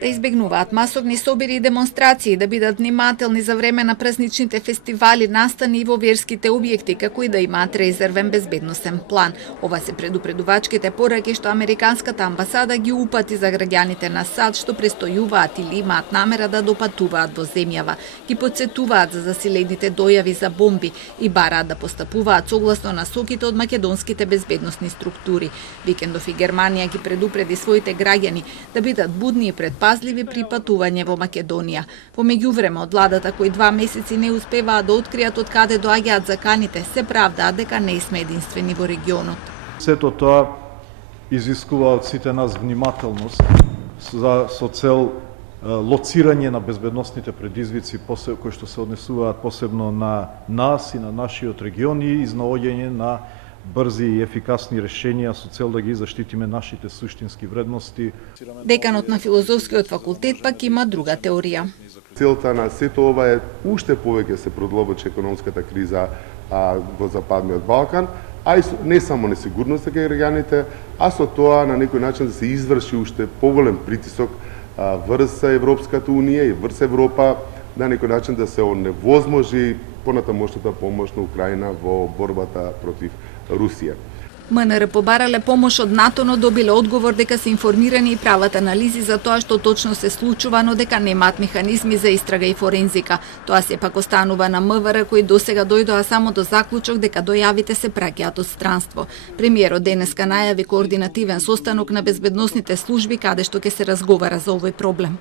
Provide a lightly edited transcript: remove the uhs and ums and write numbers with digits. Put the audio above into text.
Да избегнуваат масовни собири и демонстрации, да бидат внимателни за време на празничните фестивали, настани и во верските објекти, како и да имаат резервен безбедносен план. Ова се предупредувачките пораки што Американската амбасада ги упати за граѓаните на САД што престојуваат или имаат намера да допатуваат во земјава. Ги потсетуваат за засилените дојави за бомби и бараат да постапуваат согласно насоките од македонските безбедносни структури. Викендов и Германија ги предупреди своите граѓани да бидат будни и предпазливи при патување во Македонија. Во меѓувреме од владата кои 2 месеци не успеваат да откријат од каде доаѓаат заканите, се правдаат дека не сме единствени во регионот. Сето тоа изискува од сите нас внимателност со цел лоцирање на безбедносните предизвици кои што се однесуваат посебно на нас и на нашиот регион и изнаоѓање на брзи и ефикасни решенија со цел да ги заштитиме нашите суштински вредности. Деканот на филозофскиот факултет пак има друга теорија. Целта на сето ова е уште повеќе се продлобочи економската криза во Западниот Балкан, а и не само несигурноста кај граѓаните, а со тоа на некој начин да се изврши уште поголем притисок врз Европската Унија и врз Европа, на некој начин да се оневозможи понатамошната помош на Украина во борбата против Русија. МНР побарале помош од НАТО, но добиле одговор дека се информирани и прават анализи за тоа што точно се случува, но дека немаат механизми за истрага и форензика. Тоа се пак останува на МВР, кои досега дојдоа само до заклучок дека дојавите се праќаат од странство. Премиерот денеска најави координативен состанок на безбедносните служби каде што ќе се разговара за овој проблем.